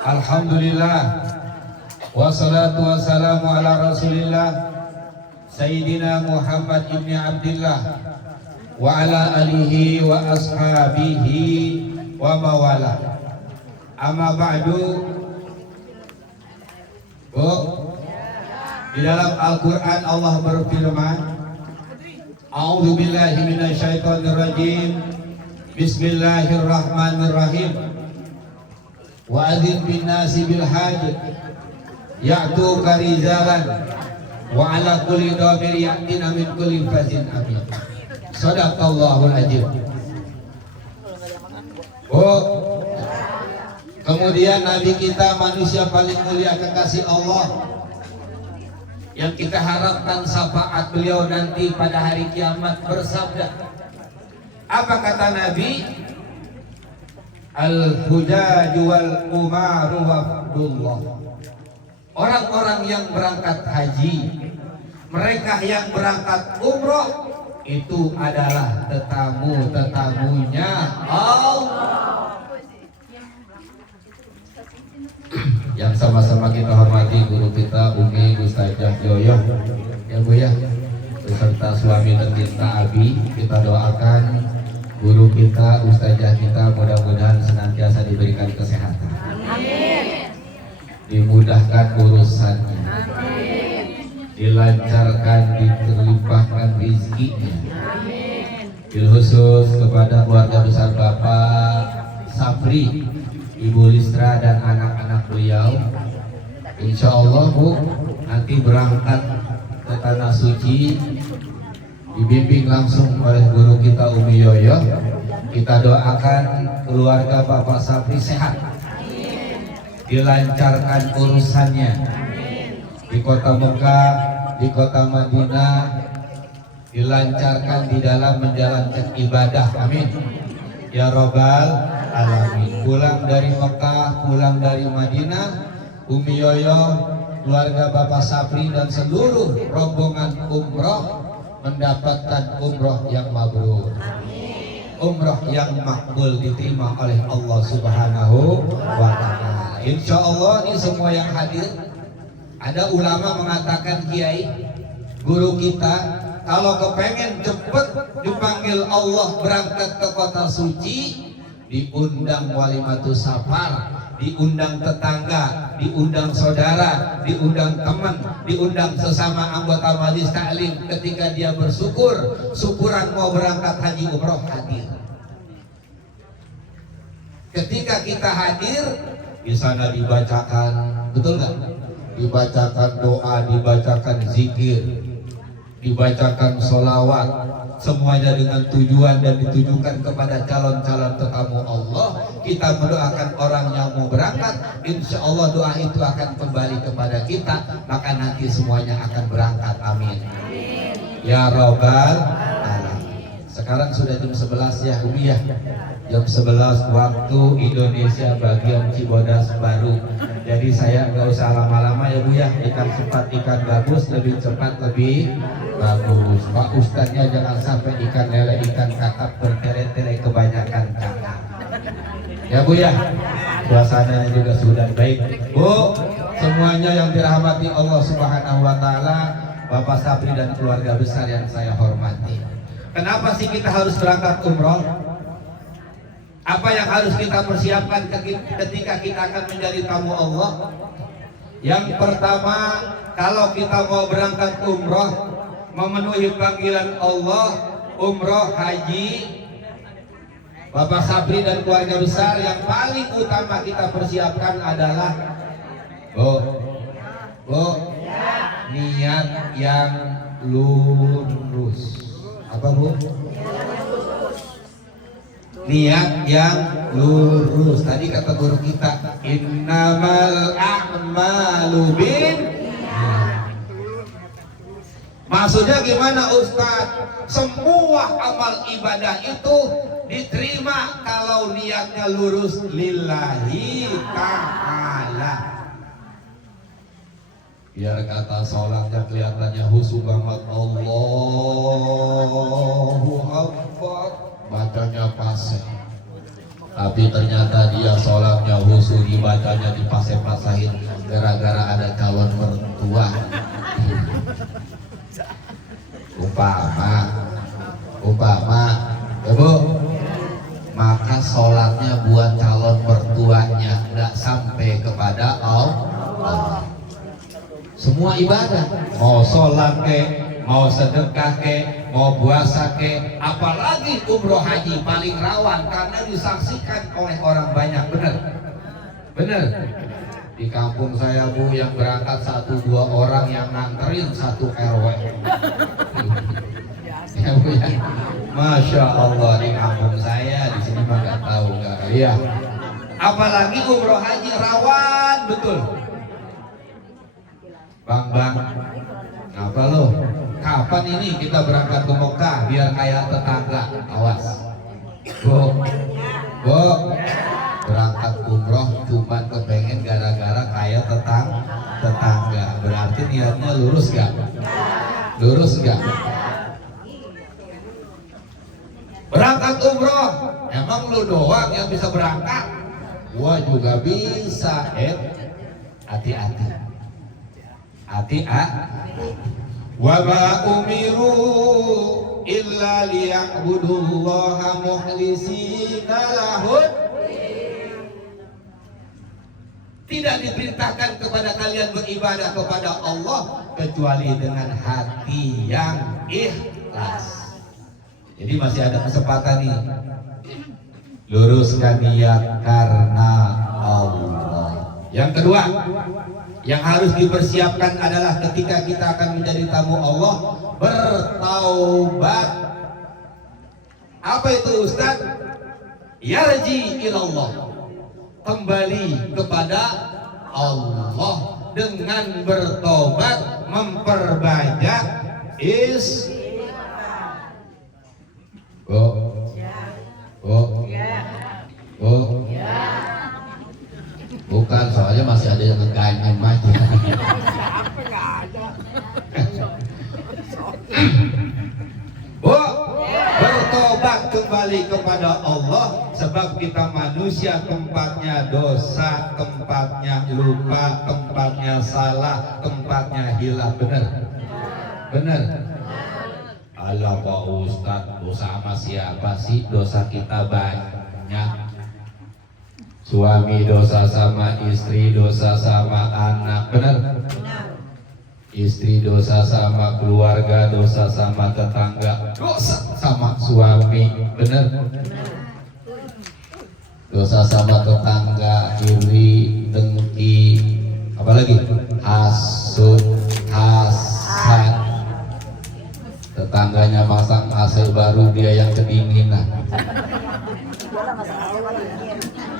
Alhamdulillah, wassalatu wassalamu ala rasulillah Sayyidina Muhammad ibn Abdillah wa ala alihi wa ashabihi wa mawala. Amma ba'du. Di dalam Al-Quran Allah berfirman, A'udzu billahi minasyaitonir rajim. Bismillahirrahmanirrahim. Wa adzin bin nasi bil hajj ya'tuka rijalan wa ala kulli dhamir ya'tina min kulli fazin amin. Shadaqallahul azim. Kemudian Nabi kita, manusia paling mulia kekasih Allah, yang kita harapkan syafaat beliau nanti pada hari kiamat, bersabda. Apa kata Nabi? Al-hujaj wal umaru wafdullah. Orang-orang yang berangkat haji, mereka yang berangkat umroh, itu adalah tetamu-tetamunya Allah. Yang sama-sama kita hormati guru kita Umi Ustazah Yoyo, ya Bu ya, beserta suami tercinta Abi. Kita doakan guru kita, ustazah kita, mudah-mudahan senantiasa diberikan kesehatan. Amin. Dimudahkan urusannya. Amin. Dilancarkan, dilimpahkan rezekinya. Amin. Bil khusus kepada keluarga besar Bapak Sapri, Ibu Listra dan anak-anak beliau. Insya Allah Bu, nanti berangkat ke Tanah Suci dibimbing langsung oleh guru kita Umi Yoyo. Kita doakan keluarga Bapak Sapri sehat, dilancarkan urusannya di kota Mekah, di kota Madinah, dilancarkan di dalam menjalankan ibadah. Amin ya Rabbal alamin. Pulang dari Mekah, pulang dari Madinah, Umi Yoyo, keluarga Bapak Sapri dan seluruh rombongan umroh mendapatkan umroh yang mabrur, umroh yang makbul, diterima oleh Allah Subhanahu wa ta'ala. Insya Allah ini semua yang hadir. Ada ulama mengatakan, Kiai, guru kita, kalau kepengen cepet dipanggil Allah berangkat ke kota suci, diundang walimatus safar, diundang tetangga, diundang saudara, diundang teman, diundang sesama anggota majelis taklim. Ketika dia bersyukur, syukuran mau berangkat haji umroh, hadir. Ketika kita hadir, di sana dibacakan, betul nggak? Dibacakan doa, dibacakan zikir, dibacakan sholawat, semuanya dengan tujuan dan ditujukan kepada calon-calon tetamu Allah. Kita mendoakan orang yang mau berangkat, insya Allah doa itu akan kembali kepada kita, maka nanti semuanya akan berangkat. Amin ya Rabbal alamin. Sekarang sudah jam 11 ya Umi ya, jam 11 waktu Indonesia bagian Cibodas Baru. Jadi saya nggak usah lama-lama ya Bu ya, ikan cepat ikan bagus, lebih cepat lebih bagus. Pak Ustadznya jangan sampai ikan lele ikan kakap bertele-tele kebanyakan kakap ya Bu ya. Suasananya juga sudah baik Bu. Semuanya yang dirahmati Allah Subhanahu wa ta'ala, Bapak Sapri dan keluarga besar yang saya hormati, kenapa sih kita harus berangkat umroh? Apa yang harus kita persiapkan ketika kita akan menjadi tamu Allah? Yang pertama, kalau kita mau berangkat umroh, memenuhi panggilan Allah, umroh, haji, Bapak Sapri dan keluarga besar, yang paling utama kita persiapkan adalah niat yang lurus. Apa Bu? Niat yang lurus. Tadi kata guru kita, innamal a'malu binniyat. Maksudnya gimana Ustadz? Semua amal ibadah itu diterima kalau niatnya lurus lillahi ta'ala. Biar kata sholatnya kelihatannya khusyuk banget, Allahu Akbar, bacanya pasif. Tapi ternyata dia sholatnya khusyuk, dibacanya dipaseh-pasahin gara-gara ada calon mertua. Umpama, ya Bu, maka sholatnya buat calon mertuanya, nggak sampai kepada Allah. Semua ibadah, mau sholat ke, mau sedekah ke, mau puasa ke, apalagi umroh haji paling rawan karena disaksikan oleh orang banyak. Bener. Di kampung saya Bu, yang berangkat 1-2 orang, yang nganterin 1 RW. Ya Bu ya, Masya Allah, di kampung saya, di sini mah nggak tahu nggak. Iya. Apalagi umroh haji rawan betul. Bang, apa lo? Kapan ini kita berangkat ke Mekah biar kayak tetangga? Awas. Bu, berangkat umroh cuman kepengen gara-gara kayak tetangga. Berarti niatnya lurus gak? Berangkat umroh, emang lu doang yang bisa berangkat? Gua juga bisa, hati-hati. Wa ma umiru illa liya'budullaha mukhlishina lahud. Tidak diperintahkan kepada kalian beribadah kepada Allah kecuali dengan hati yang ikhlas. Jadi masih ada kesempatan nih. Luruskan niat karena Allah. Yang kedua, yang harus dipersiapkan adalah ketika kita akan menjadi tamu Allah, bertaubat. Apa itu Ustaz? Yarji ilallah, kembali kepada Allah dengan bertobat, memperbanyak bukan, soalnya masih ada yang ngeganyem aja. Bertobat kembali kepada Allah, sebab kita manusia tempatnya dosa, tempatnya lupa, tempatnya salah, tempatnya hilang. Bener. Allah Pak Ustadz, dosa sama siapa sih? Dosa kita banyak. Suami dosa sama istri, dosa sama anak. Bener. Istri dosa sama keluarga, dosa sama tetangga, dosa sama suami. Bener. Dosa sama tetangga, iri, dengki, apalagi hasud, hasad. Tetangganya masang AC baru, dia yang kedinginan.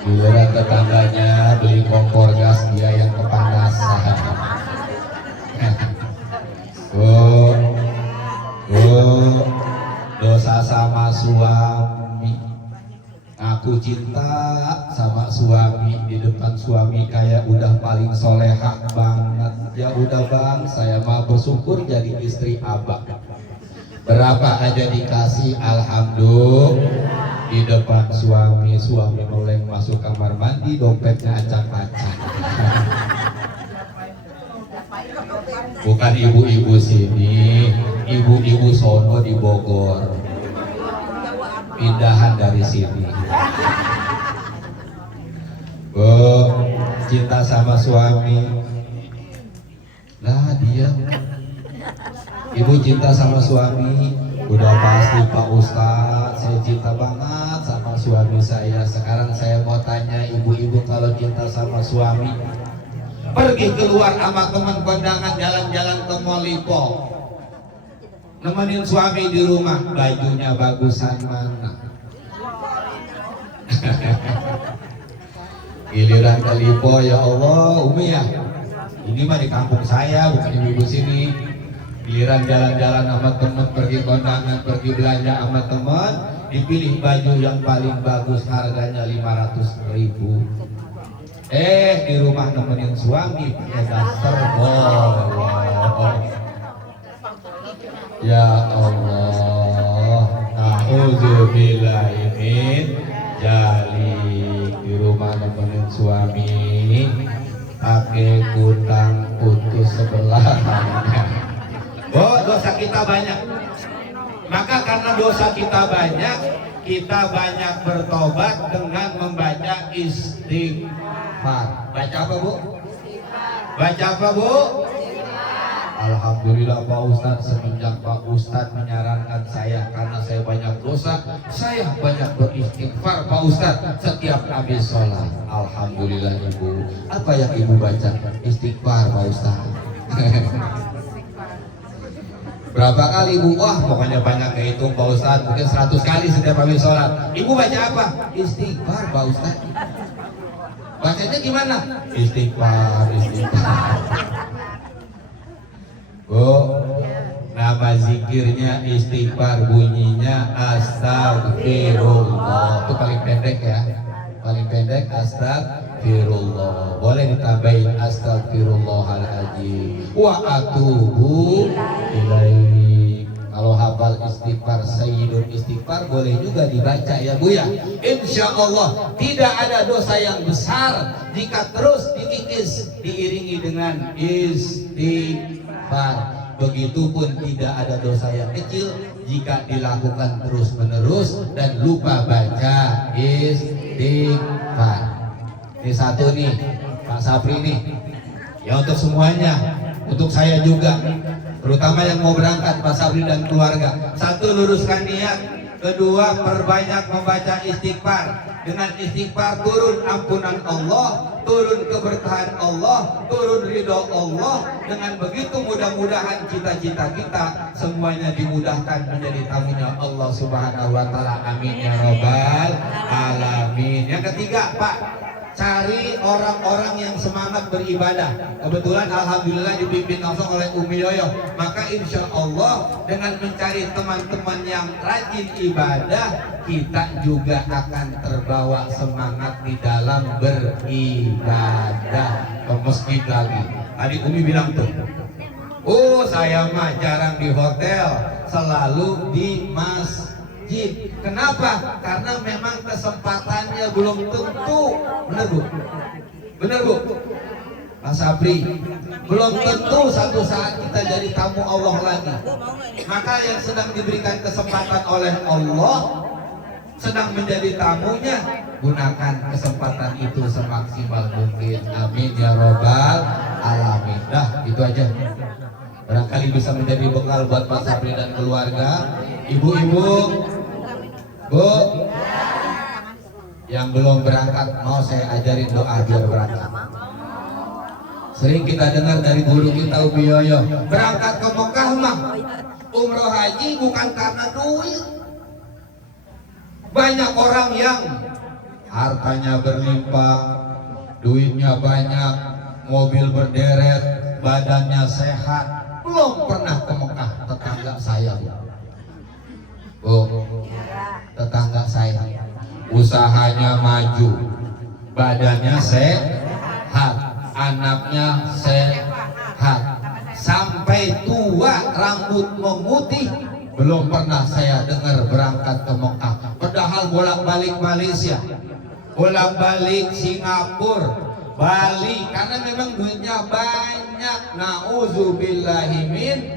Giliran tetangganya beli kompor gas, dia yang kepanasan. Dosa sama suami, aku cinta sama suami, di depan suami kayak udah paling solehah banget. Ya udah bang, saya mah bersyukur jadi istri abang. Berapa aja dikasih alhamdulillah. Di depan suami mulai masuk kamar mandi, dompetnya acak-acak. Bukan ibu-ibu sini, ibu-ibu sono di Bogor, pindahan dari sini. Cinta sama suami, lah dia. Ibu cinta sama suami, udah pasti Pak Ustadz, saya cinta banget sama suami saya. Sekarang saya mau tanya ibu-ibu, kalau cinta sama suami, pergi keluar sama teman kondangan, jalan-jalan ke Mall Lipo, nemenin suami di rumah, bajunya bagusan mana? Giliran ke Lipo, ya Allah, Umi ya, ini mah di kampung saya, bukan ibu-ibu sini. Giliran jalan-jalan sama teman, pergi kondangan, pergi belanja sama teman, dipilih baju yang paling bagus, harganya 500.000. Di rumah nemenin suami pakai daster bolong. Ya Allah, a'udzubillahi min dzalik. suami pakai kutang putus sebelah. Oh, dosa kita banyak. Maka karena dosa kita banyak, kita banyak bertobat dengan membaca istighfar. Baca apa, Bu? Baca apa, Bu? Alhamdulillah Pak Ustadz, semenjak Pak Ustadz menyarankan saya, karena saya banyak dosa, saya banyak beristighfar Pak Ustadz setiap habis sholat. Alhamdulillah Ibu. Apa yang Ibu baca? Istighfar Pak Ustadz. Berapa kali Ibu? Wah pokoknya banyak kehitung Pak Ustadz, mungkin 100 kali setiap habis sholat. Ibu baca apa? Istighfar Pak Ustadz. Bacanya gimana? Istighfar, istighfar. Bu, nama zikirnya istighfar, bunyinya astagfirullah. Itu paling pendek ya, paling pendek astagfirullah. Boleh ditambahin astagfirullahaladzim wa atubu ilaih. Kalau hafal istighfar, sayyidul istighfar, boleh juga dibaca ya Bu ya. Insya Allah tidak ada dosa yang besar jika terus dikikis diiringi dengan istighfar. Begitupun tidak ada dosa yang kecil jika dilakukan terus menerus dan lupa baca istighfar. Ini satu nih Pak Sapri nih ya, untuk semuanya, untuk saya juga, terutama yang mau berangkat Pak Sapri dan keluarga. Satu, luruskan niat. Kedua, perbanyak membaca istighfar. Dengan istighfar turun ampunan Allah, turun keberkahan Allah, turun ridho Allah. Dengan begitu mudah-mudahan cita-cita kita semuanya dimudahkan menjadi tamunya Allah Subhanahu wa taala. Amin ya robbal alamin. Yang ketiga Pak, cari orang-orang yang semangat beribadah. Kebetulan alhamdulillah dipimpin langsung oleh Umi Yoyo. Maka insya Allah dengan mencari teman-teman yang rajin ibadah, kita juga akan terbawa semangat di dalam beribadah. Ke masjid lagi. Tadi Umi bilang tuh, oh saya mah jarang di hotel, selalu di masjid. Kenapa? Karena memang kesempatannya belum tentu. Benar Bu? Benar Bu? Mas Sapri, belum tentu satu saat kita jadi tamu Allah lagi. Maka yang sedang diberikan kesempatan oleh Allah, sedang menjadi tamunya, gunakan kesempatan itu semaksimal mungkin. Amin ya robbal alamin. Dah, itu aja. Barangkali bisa menjadi bekal buat Pak Sapri dan keluarga. Ibu-ibu, Bu, yang belum berangkat mau saya ajarin doa biar berangkat. Sering kita dengar dari guru kita Umi Yoyo, berangkat ke Mekah mah umroh haji bukan karena duit. Banyak orang yang hartanya berlimpah, duitnya banyak, mobil berderet, badannya sehat, belum pernah ke Mekah. Tetangga saya Bu, tetangga saya usahanya maju, badannya sehat, anaknya sehat, sampai tua rambut memutih, belum pernah saya dengar berangkat ke Mekah. Padahal bolak-balik Malaysia, bolak-balik Singapura, Bali, karena memang duitnya banyak. Nauzubillahimin.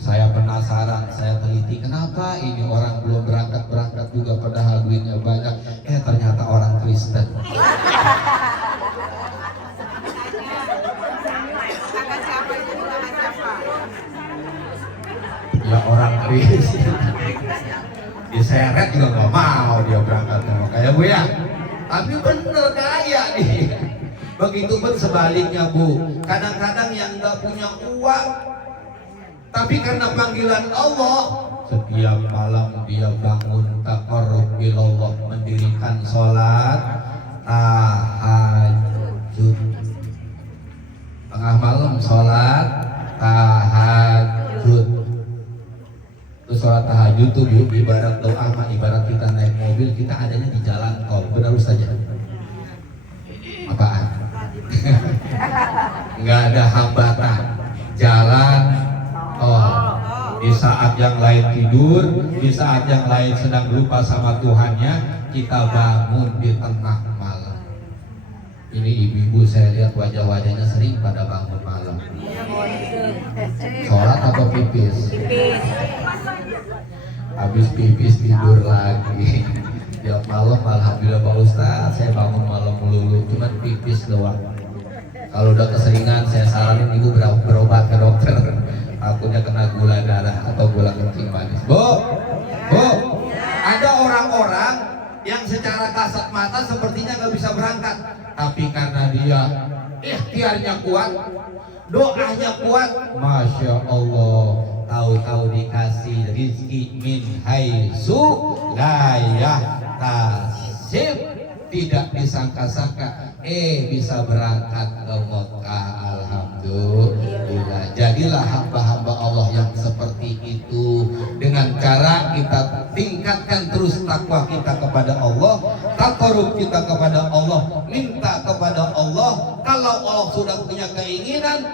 Saya penasaran, saya teliti kenapa ini orang belum berangkat juga padahal duitnya banyak. Ternyata orang Kristen. Ya orang Kristen. Diseret juga nggak mau dia berangkat sama kayak Bu ya. Tapi bener kaya nih. Begitupun sebaliknya Bu. Kadang-kadang yang nggak punya uang, tapi karena panggilan Allah, setiap malam dia bangun taqarrub ilallah, mendirikan sholat tahajud. Tengah malam sholat tahajud. Terus sholat tahajud tuh ibarat doa, ibarat kita naik mobil, kita adanya di jalan tol. Benar saja. Apaan? Nggak ada hambatan, jalan. Di saat yang lain tidur, di saat yang lain sedang lupa sama Tuhannya, kita bangun di tengah malam. Ini ibu-ibu saya lihat wajah-wajahnya sering pada bangun malam. Sholat apa pipis? Habis pipis tidur lagi. Tiap malam alhamdulillah Pak Ustadz saya bangun malam melulu, cuman pipis doang. Kalau udah keseringan saya saranin ibu berobat ke dokter, takutnya kena gula darah atau gula kencing manis. Bu, ada orang-orang yang secara kasat mata sepertinya nggak bisa berangkat, tapi karena dia ikhtiarnya kuat, doanya kuat, masya Allah, tahu-tahu dikasih rizki min haitsu la yahtasib, tidak disangka-sangka, bisa berangkat ke Mekah. Alhamdulillah. Jadilah hamba-hamba Allah yang seperti itu, dengan cara kita tingkatkan terus takwa kita kepada Allah, taqarrub kita kepada Allah, minta kepada Allah. Kalau Allah sudah punya keinginan,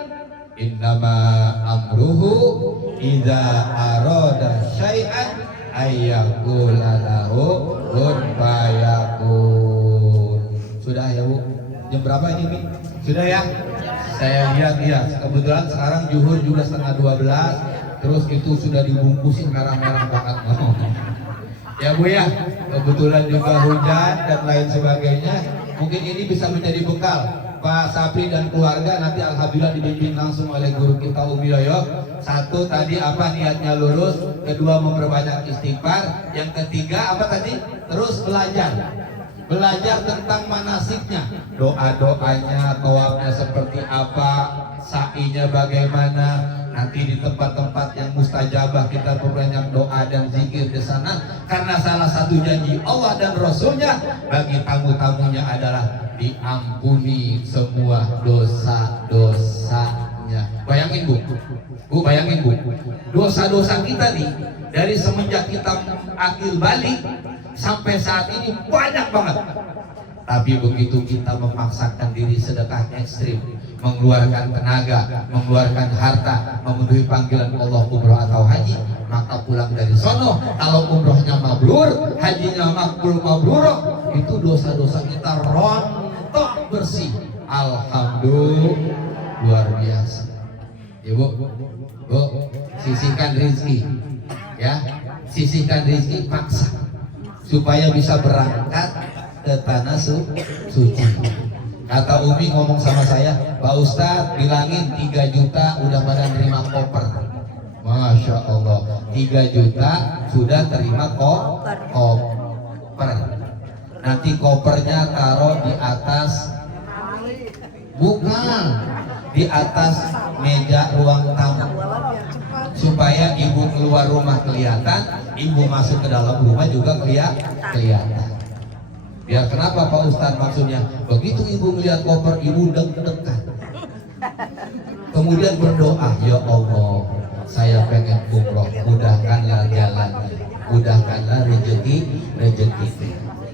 innama amruhu idza arada syai'an ayyaqula lahu kun fayakun. Sudah ya Bu? Jam berapa ini Mi? Sudah ya? Saya lihat ya, kebetulan sekarang zuhur juga setengah 12, terus itu sudah dibungkusin merah-merah banget. Ya Bu ya, kebetulan juga hujan dan lain sebagainya. Mungkin ini bisa menjadi bekal Pak Sapri dan keluarga, nanti alhamdulillah dibimbing langsung oleh guru kita Umi Yoyo. Satu tadi apa, niatnya lurus, kedua memperbanyak istighfar, yang ketiga apa tadi? Terus belajar tentang manasiknya, doa-doanya, tawafnya seperti apa, sa'inya bagaimana. Nanti di tempat-tempat yang mustajabah kita perbanyak doa dan zikir di sana, karena salah satu janji Allah dan Rasulnya bagi tamu-tamunya adalah diampuni semua dosa-dosanya. Bayangin Bu, bayangin Bu, dosa-dosa kita nih dari semenjak kita akil balik sampai saat ini banyak banget. Tapi begitu kita memaksakan diri sedekah ekstrim, mengeluarkan tenaga, mengeluarkan harta, memenuhi panggilan Allah umroh atau haji, maka pulang dari sono, kalau umrohnya mabrur, hajinya mabrur, itu dosa-dosa kita rontok bersih. Alhamdulillah, luar biasa. Ibu, sisihkan rezeki, ya, sisihkan rezeki, paksa supaya bisa berangkat ke tanah suci. Kata Umi ngomong sama saya, Pak Ustadz bilangin 3 juta udah pada nerima koper. Masya Allah, 3 juta sudah terima koper. Nanti kopernya taruh di atas, bukan di atas meja ruang tamu, supaya ibu keluar rumah kelihatan, ibu masuk ke dalam rumah juga kelihatan. Biar kenapa Pak Ustadz maksudnya? Begitu ibu melihat koper, ibu deg-degan. Kemudian berdoa, ya Allah, saya pengen umroh, mudahkanlah jalannya, mudahkanlah rezeki.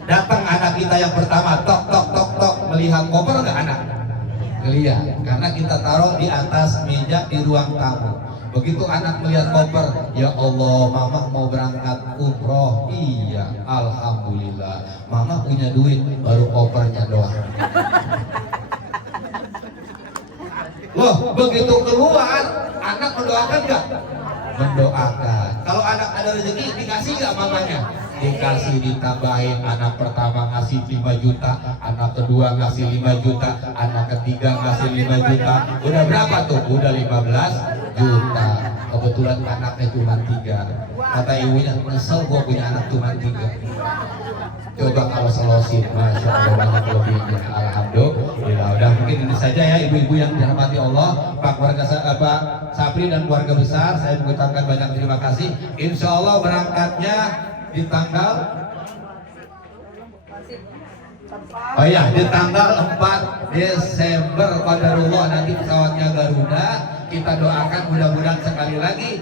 Datang anak kita yang pertama, tok, melihat koper nggak anak? Ngelihat, karena kita taruh di atas meja di ruang tamu. Begitu anak melihat koper, ya Allah, mama mau berangkat umroh. Iya, alhamdulillah, mama punya duit, baru kopernya doang. Loh, begitu keluar, anak mendoakan nggak? Mendoakan. Kalau anak ada rezeki, dikasih nggak mamanya? Dikasih, ditambahin. Anak pertama ngasih 5 juta, anak kedua ngasih 5 juta, anak ketiga ngasih 5 juta. Udah berapa tuh? Udah 15 juta. Kebetulan anaknya cuma 3. Kata ibunya, nyesel gua punya anak cuma 3. Coba kalau selosin, masya Allah banyak lebihnya. Alhamdulillah. Udah, mungkin ini saja ya ibu-ibu yang dirahmati Allah, Pak keluarga Pak Sapri dan keluarga besar. Saya mengucapkan banyak terima kasih. Insya Allah berangkatnya di tanggal, oh ya, di tanggal 4 Desember qadarullah, nanti pesawatnya Garuda. Kita doakan mudah-mudahan sekali lagi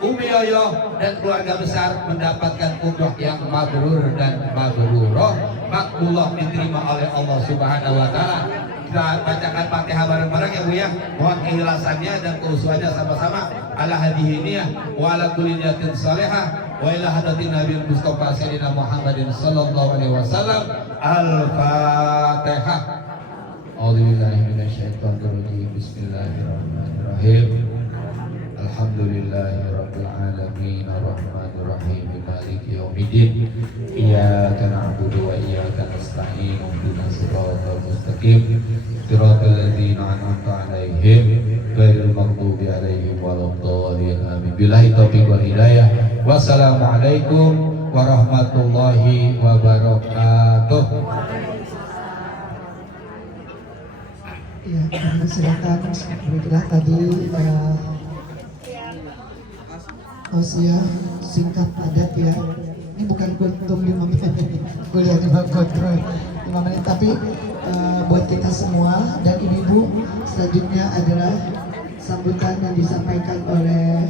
Umi Yoyo dan keluarga besar mendapatkan umroh yang mabrur dan mabruroh, makbullah, diterima oleh Allah Subhanahu wa taala. Kita bacakan Fatihah bareng-bareng ya Bu ya. Mohon keikhlasannya dan keusuhannya sama-sama. Ala hadhihiniyah wa ala kulli niyatin salihah wa ila hadatin Nabi Mustafa Sayyidina Muhammadin sallallahu alaihi wasallam. Al-Fatihah. A'udzubillahi minasyaitonirrajim. Bismillahirrahmanirrahim. Alhamdulillahirabbil alamin arrahmanir rahim maliki yaumiddin. Iyyaka na'budu wa iyyaka nasta'in. Ihdinas siratal mustaqim. Siratal ladzina an'amta 'alaihim ghairil maghdubi 'alaihim waladdallin. Amin. Billahi taufiq wal hidayah. Wassalamualaikum warahmatullahi wabarakatuh. Ya, silakan berilah tadi tausiah singkat padat ya. Ini bukan kultum 5 menit, kuliah 5 kontrol 5 menit, tapi buat kita semua dan ibu-ibu selanjutnya adalah sambutan yang disampaikan oleh